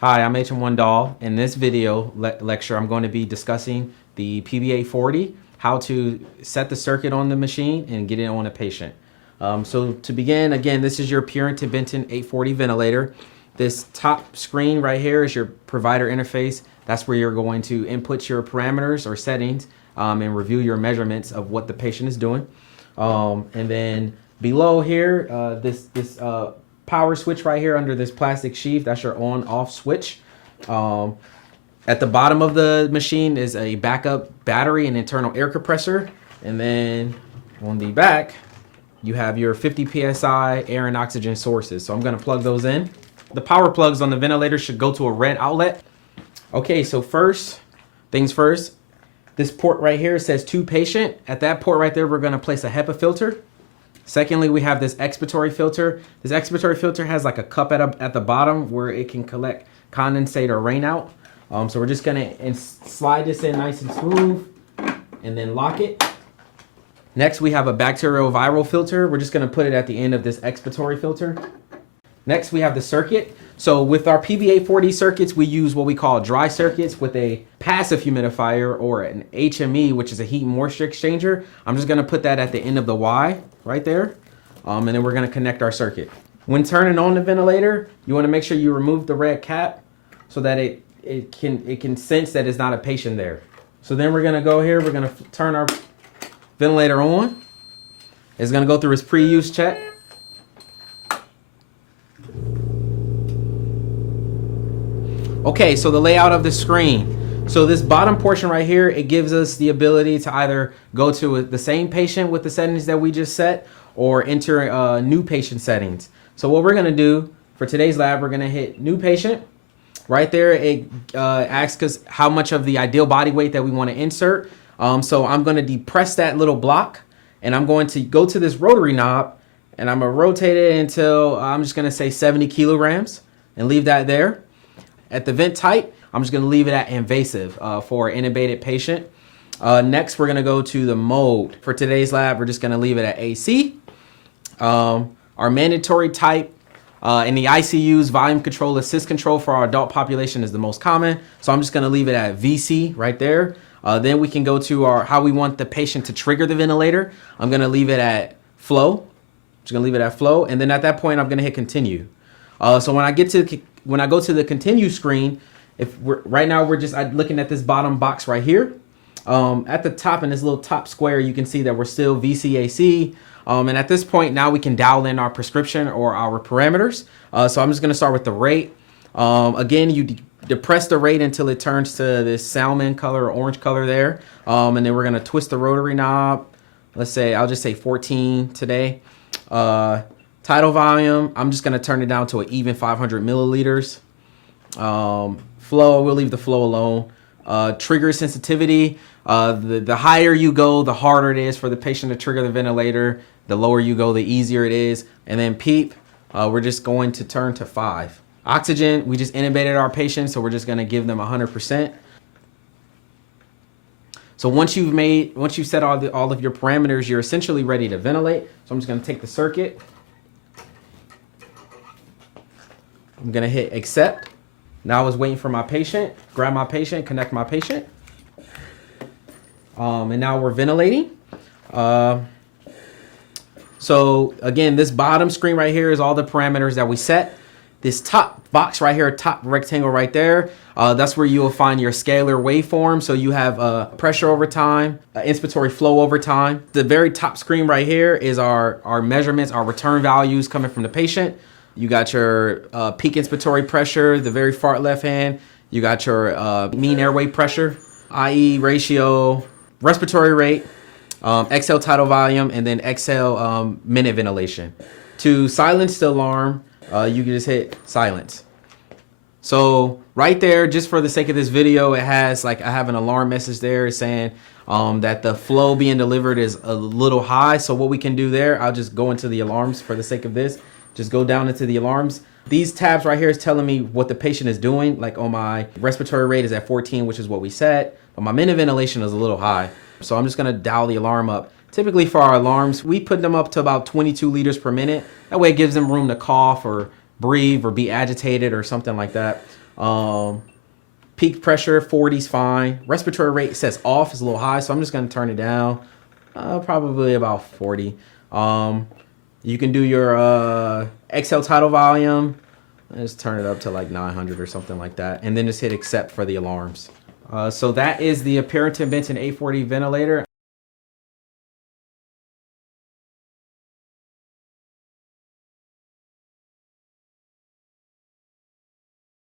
Hi, I'm HM1 Doll. In this video lecture, I'm going to be discussing the PB840, how to set the circuit on the machine and get it on a patient. So to begin, again, this is your Purent to Benton 840 ventilator. This top screen right here is your provider interface. That's where you're going to input your parameters or settings and review your measurements of what the patient is doing. And then below here, this power switch right here under this plastic sheath, that's your on-off switch. At the bottom of the machine is a backup battery and internal air compressor. And then on the back, you have your 50 PSI air and oxygen sources. So I'm gonna plug those in. The power plugs on the ventilator should go to a red outlet. Okay, so first things first, this port right here says to patient. At that port right there, we're gonna place a Hepa filter. Secondly, we have this expiratory filter. This expiratory filter has like a cup at the bottom where it can collect condensate or rain out. So we're just gonna slide this in nice and smooth and then lock it. Next, we have a bacterial viral filter. We're just gonna put it at the end of this expiratory filter. Next, we have the circuit. So with our PB840 circuits, we use what we call dry circuits with a passive humidifier or an HME, which is a heat and moisture exchanger. I'm just gonna put that at the end of the Y right there. And then we're gonna connect our circuit. When turning on the ventilator, you wanna make sure you remove the red cap so that it can sense that it's not a patient there. So then we're gonna go here, we're gonna turn our ventilator on. It's gonna go through its pre-use check. Okay, so the layout of the screen. So this bottom portion right here, it gives us the ability to either go to the same patient with the settings that we just set or enter new patient settings. So what we're gonna do for today's lab, we're gonna hit new patient. Right there, it asks us how much of the ideal body weight that we wanna insert. So I'm gonna depress that little block and I'm going to go to this rotary knob and I'm gonna rotate it until I'm just gonna say 70 kilograms and leave that there. At the vent type, I'm just gonna leave it at invasive for an intubated patient. Next, we're gonna go to the mode. For today's lab, we're just gonna leave it at AC. Our mandatory type in the ICUs, volume control, assist control for our adult population is the most common. So I'm just gonna leave it at VC right there. Then we can go to our how we want the patient to trigger the ventilator. I'm gonna leave it at flow. Just gonna leave it at flow. And then at that point, I'm gonna hit continue. So when I go to the continue screen, right now we're just looking at this bottom box right here. At the top in this little top square, you can see that we're still VCAC. And at this point, now we can dial in our prescription or our parameters. So I'm just gonna start with the rate. Again, you depress the rate until it turns to this salmon color or orange color there. And then we're gonna twist the rotary knob. Let's say, I'll just say 14 today. Tidal volume, I'm just gonna turn it down to an even 500 milliliters. Flow, we'll leave the flow alone. Trigger sensitivity, the higher you go, the harder it is for the patient to trigger the ventilator. The lower you go, the easier it is. And then PEEP, we're just going to turn to 5. Oxygen, we just intubated our patient, so we're just gonna give them 100%. So once you've set all of your parameters, you're essentially ready to ventilate. So I'm just gonna take the circuit. I'm gonna hit accept. Now I was waiting for my patient, grab my patient, connect my patient. And now we're ventilating. So again, this bottom screen right here is all the parameters that we set. This top box right here, top rectangle right there, that's where you will find your scalar waveform. So you have pressure over time, inspiratory flow over time. The very top screen right here is our measurements, our return values coming from the patient. You got your peak inspiratory pressure, the very far left hand. You got your mean airway pressure, IE ratio, respiratory rate, exhale tidal volume, and then exhale minute ventilation. To silence the alarm, you can just hit silence. So right there, just for the sake of this video, it has I have an alarm message there saying that the flow being delivered is a little high. So what we can do there, I'll just go into the alarms for the sake of this. Just go down into the alarms. These tabs right here is telling me what the patient is doing. Like on my respiratory rate is at 14, which is what we set, but my minute ventilation is a little high. So I'm just gonna dial the alarm up. Typically for our alarms, we put them up to about 22 liters per minute. That way it gives them room to cough or breathe or be agitated or something like that. Peak pressure 40 is fine. Respiratory rate says off is a little high, so I'm just gonna turn it down. Probably about 40. You can do your exhale tidal volume. Let's turn it up to like 900 or something like that, and then just hit accept for the alarms. So that is the Aperiton Benton 840 ventilator.